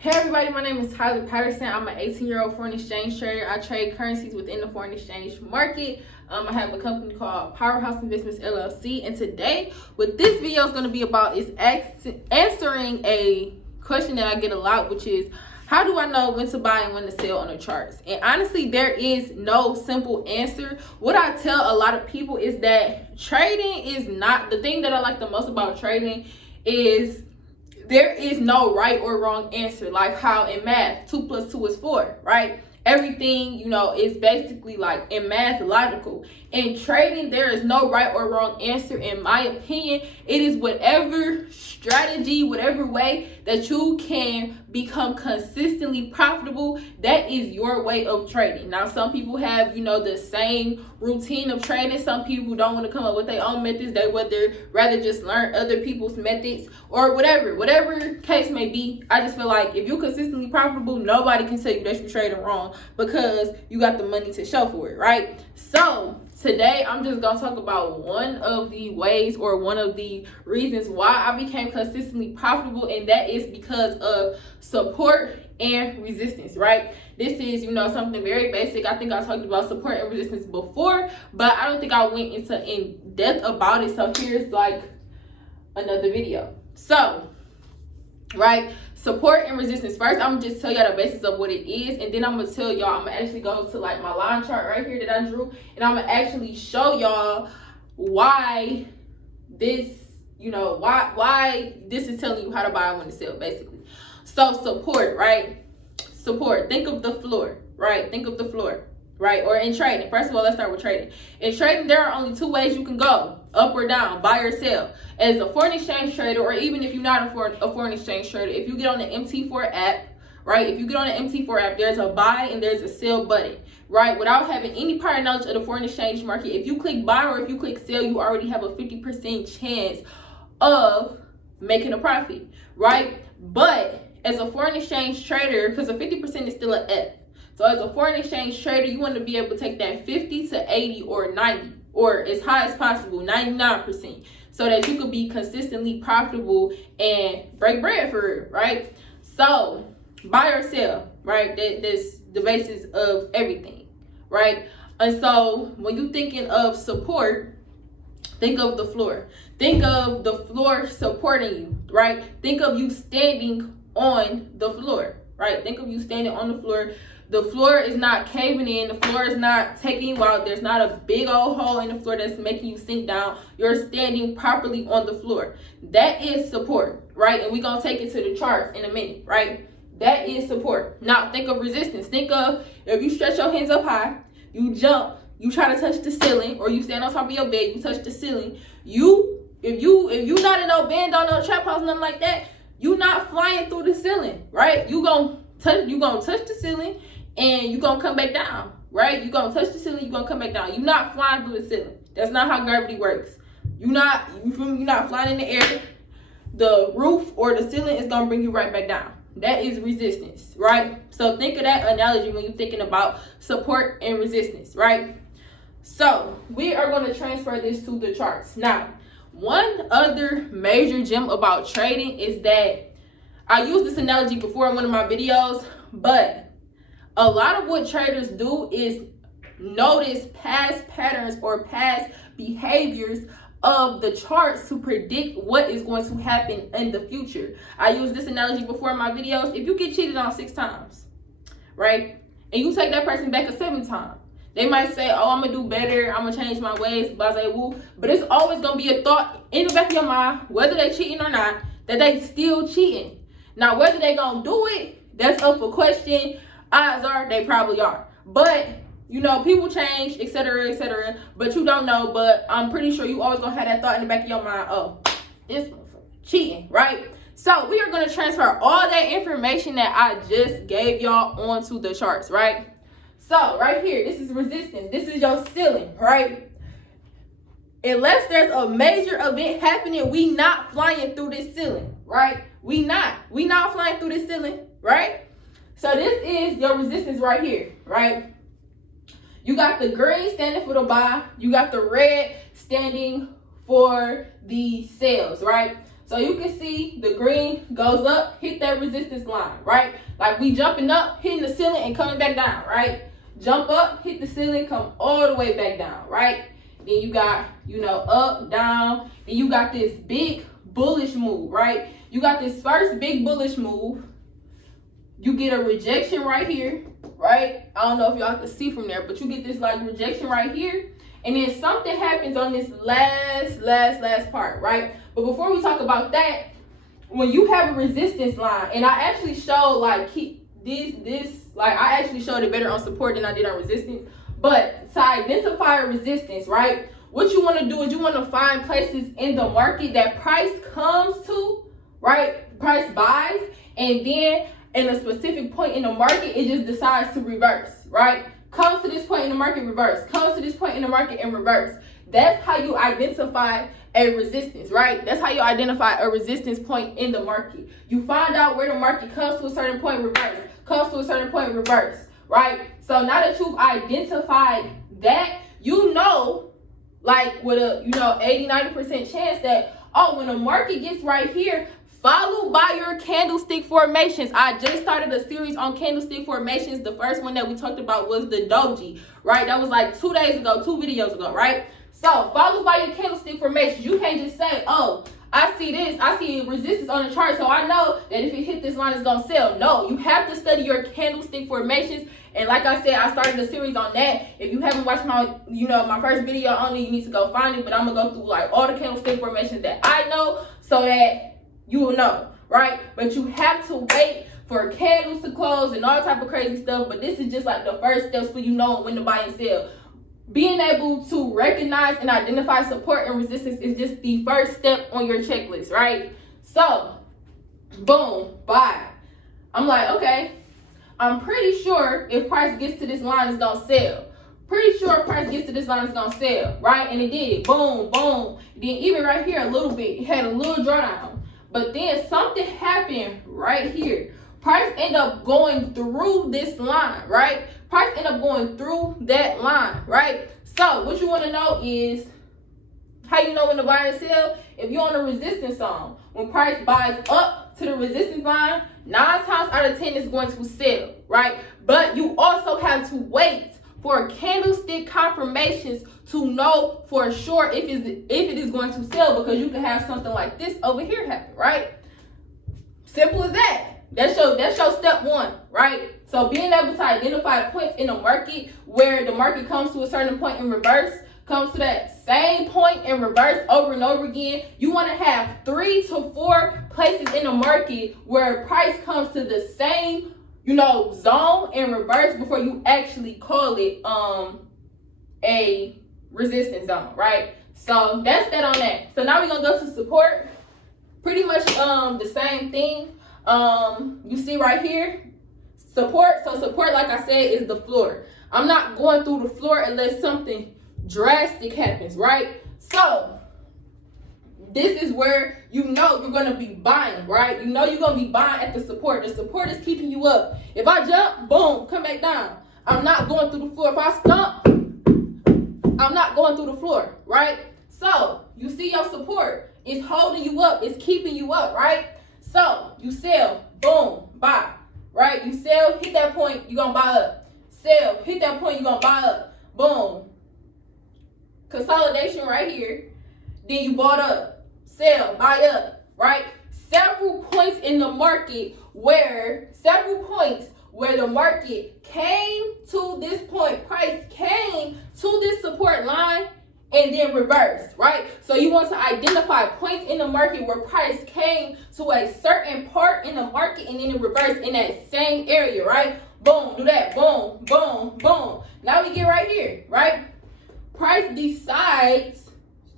Hey everybody, my name is Tyler Patterson. I'm an 18-year-old foreign exchange trader. I trade currencies within the foreign exchange market. I have a company called Powerhouse Investments LLC, and today what this video is going to be about is answering a question that I get a lot, which is how do I know when to buy and when to sell on the charts? And honestly, there is no simple answer. What I tell a lot of people is that trading is not the thing that I like the most about trading. Is there is no right or wrong answer, like how in math 2 + 2 is 4, right? Everything, is basically like in math logical. In trading, there is no right or wrong answer. In my opinion, it is whatever strategy, whatever way that you can become consistently profitable, that is your way of trading. Now, some people have, the same routine of trading. Some people don't want to come up with their own methods. They would rather just learn other people's methods or whatever case may be. I just feel like if you're consistently profitable, nobody can tell you that you're trading wrong because you got the money to show for it, right? So today I'm just gonna talk about one of the ways or one of the reasons why I became consistently profitable, and that is because of support and resistance, right? This is, something very basic. I think I talked about support and resistance before, but I don't think I went into in depth about it. So here's like another video. So, right, support and resistance. First, I'm gonna just tell y'all the basis of what it is, and then I'm gonna tell y'all, I'm gonna actually go to like my line chart right here that I drew, and I'm gonna actually show y'all why this, why this is telling you how to buy and when to sell, basically. So support, right? Support. Think of the floor, right? Think of the floor, right? Or in trading. First of all, let's start with trading. In trading, there are only two ways you can go: up or down, buy or sell. As a foreign exchange trader, or even if you're not a foreign exchange trader, if you get on the MT4 app, right? If you get on the MT4 app, there's a buy and there's a sell button, right? Without having any prior knowledge of the foreign exchange market, if you click buy or if you click sell, you already have a 50% chance of making a profit, right? But as a foreign exchange trader, because a 50% is still an F. So as a foreign exchange trader, you want to be able to take that 50 to 80 or 90, or as high as possible, 99%, so that you could be consistently profitable and break bread for it, right? So buy or sell, right? That's the basis of everything, right? And so when you're thinking of support, think of the floor. Think of the floor supporting you, right? Think of you standing on the floor, right? Think of you standing on the floor. The floor is not caving in. The floor is not taking you out. There's not a big old hole in the floor that's making you sink down. You're standing properly on the floor. That is support, right? And we're going to take it to the charts in a minute, right? That is support. Now, think of resistance. Think of if you stretch your hands up high, you jump, you try to touch the ceiling, or you stand on top of your bed, you touch the ceiling. If you not in no band, on no trap house, nothing like that, you not flying through the ceiling, right? You gonna touch the ceiling and you gonna come back down, right? You gonna touch the ceiling, you gonna come back down. You not flying through the ceiling. That's not how gravity works. You not flying in the air. The roof or the ceiling is gonna bring you right back down. That is resistance, right? So think of that analogy when you're thinking about support and resistance, right? So we are going to transfer this to the charts. Now, one other major gem about trading is that I used this analogy before in one of my videos, but a lot of what traders do is notice past patterns or past behaviors of the charts to predict what is going to happen in the future. I used this analogy before in my videos. If you get cheated on 6 times, right, and you take that person back a 7th time, they might say, oh, I'm going to do better, I'm going to change my ways, blah, blah, blah. But it's always going to be a thought in the back of your mind, whether they cheating or not, that they still cheating. Now, whether they going to do it, that's up for question. Odds are they probably are. But, people change, etc., but you don't know. But I'm pretty sure you always going to have that thought in the back of your mind, oh, this motherfucker cheating, right? So we are going to transfer all that information that I just gave y'all onto the charts, right? So right here, this is resistance. This is your ceiling, right? Unless there's a major event happening, we not flying through this ceiling, right? We not flying through this ceiling, right? So this is your resistance right here, right? You got the green standing for the buy. You got the red standing for the sales, right? So you can see the green goes up, hit that resistance line, right? Like we jumping up, hitting the ceiling and coming back down, right? Jump up, hit the ceiling, come all the way back down, right? Then you got, up, down. Then you got this big bullish move, right? You got this first big bullish move. You get a rejection right here, right? I don't know if y'all can see from there, but you get this like rejection right here. And then something happens on this last part, right? But before we talk about that, when you have a resistance line, and I actually showed like I actually showed it better on support than I did on resistance. But to identify a resistance, right? What you want to do is you want to find places in the market that price comes to, right? Price buys, and then in a specific point in the market, it just decides to reverse, right? Comes to this point in the market, reverse. Comes to this point in the market and reverse. That's how you identify a resistance, right? That's how you identify a resistance point in the market. You find out where the market comes to a certain point, reverse. Comes to a certain point, reverse, right? So now that you've identified that, like with a 80-90% chance that, when the market gets right here, followed by your candlestick formations. I just started a series on candlestick formations. The first one that we talked about was the doji, right? That was like 2 days ago, 2 videos ago, right? So followed by your candlestick formations. You can't just say, I see this, I see resistance on the chart, so I know that if it hit this line, it's gonna sell. No, you have to study your candlestick formations. And like I said, I started a series on that. If you haven't watched my first video on it, you need to go find it. But I'm gonna go through like all the candlestick formations that I know so that you will know, right? But you have to wait for candles to close and all type of crazy stuff. But this is just like the first steps for knowing when to buy and sell. Being able to recognize and identify support and resistance is just the first step on your checklist, right? So, boom, buy. I'm like, okay, I'm pretty sure if price gets to this line, it's gonna sell. Pretty sure if price gets to this line, it's gonna sell, right? And it did, boom, boom. Then even right here a little bit, it had a little drawdown. But then something happened right here. Price ended up going through this line, right? Price ended up going through that line, right? So what you want to know is how you know when to buy and sell. If you're on a resistance zone, when price buys up to the resistance line, 9 times out of 10 is going to sell, right? But you also have to wait for candlestick confirmations to know for sure if it is going to sell, because you can have something like this over here happen, right? Simple as that. That's your step 1, right? So being able to identify points in the market where the market comes to a certain point in reverse, comes to that same point in reverse over and over again. You want to have 3 to 4 places in the market where price comes to the same zone in reverse before you actually call it a resistance zone, right? So that's that on that. So now we're gonna go to support. Pretty much the same thing. You see right here, support. So support, like I said, is the floor. I'm not going through the floor unless something drastic happens, right? So this is where you're gonna be buying, right? You're gonna be buying at the support. The support is keeping you up. If I jump, boom, come back down. I'm not going through the floor. If I stump, I'm not going through the floor, right? So you see your support. It's holding you up. It's keeping you up, right? So you sell, boom, buy, right? You sell, hit that point, you're gonna buy up. Sell, hit that point, you're gonna buy up. Boom. Consolidation right here. Then you bought up. Sell, buy up, right? Several points in the market where the market came to this point, price came to this support line and then reversed, right? So you want to identify points in the market where price came to a certain part in the market and then it reversed in that same area, right? Boom, do that, boom, boom, boom. Now we get right here, right? Price decides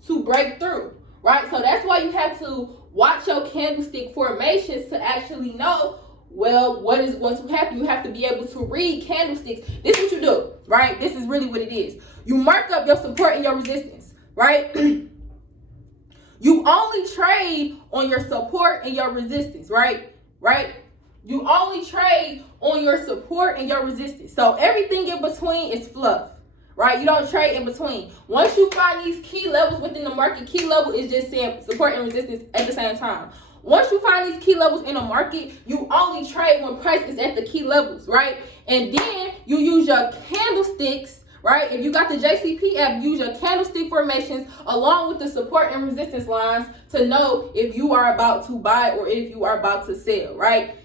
to break through, right? So that's why you have to watch your candlestick formations to actually know, well, what is going to happen. You have to be able to read candlesticks. This is what you do, right? This is really what it is. You mark up your support and your resistance, right? You only trade on your support and your resistance, right? You only trade on your support and your resistance. So everything in between is fluff, right? You don't trade in between. Once you find these key levels within the market, key level is just saying support and resistance at the same time. Once you find these key levels in the market, you only trade when price is at the key levels, right? And then you use your candlesticks, right? If you got the JCP app, use your candlestick formations along with the support and resistance lines to know if you are about to buy or if you are about to sell, right?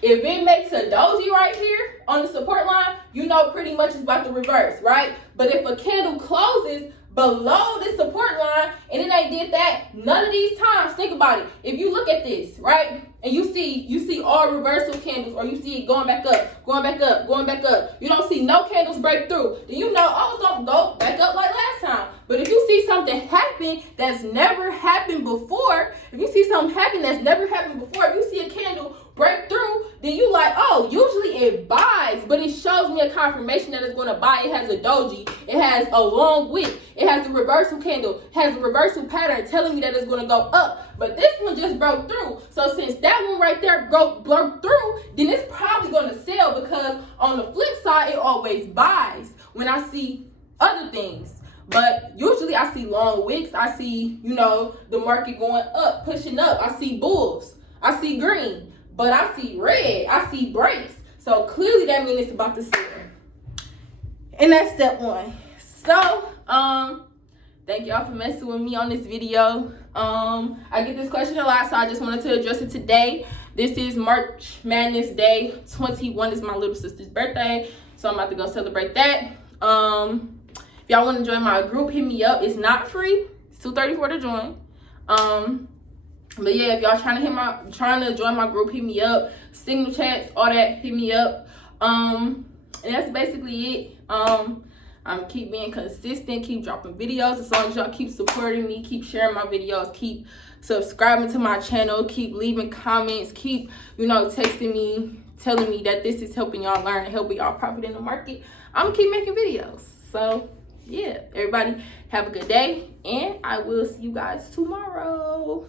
If it makes a doji right here on the support line, you know pretty much it's about to reverse, right? But if a candle closes below this support line and it ain't did that none of these times, think about it. If you look at this, right, and you see all reversal candles, or you see it going back up, going back up, going back up, you don't see no candles break through, then you know, oh, it's gonna go back up like last time. But if you see something happen that's never happened before, if you see something happen that's never happened before, if you see a candle break through, then you like, oh, usually it buys, but it shows me a confirmation that it's going to buy. It has a doji, it has a long wick, it has a reversal candle, it has a reversal pattern telling me that it's going to go up. But this one just broke through. So since that one right there broke through, then it's probably going to sell, because on the flip side, it always buys when I see other things. But usually I see long wicks, I see, you know, the market going up, pushing up, I see bulls, I see green. But I see red, I see breaks. So clearly that means it's about to sell. And that's step one. So, thank y'all for messing with me on this video. I get this question a lot, so I just wanted to address it today. This is March Madness Day 21. Is my little sister's birthday, so I'm about to go celebrate that. If y'all want to join my group, hit me up. It's not free. It's $234 to join. But yeah, if y'all trying to join my group, hit me up. Signal chats, all that, hit me up. And that's basically it. I'm keep being consistent, keep dropping videos. As long as y'all keep supporting me, keep sharing my videos, keep subscribing to my channel, keep leaving comments, keep, you know, texting me, telling me that this is helping y'all learn and helping y'all profit in the market, I'm gonna keep making videos. So yeah, everybody have a good day, and I will see you guys tomorrow.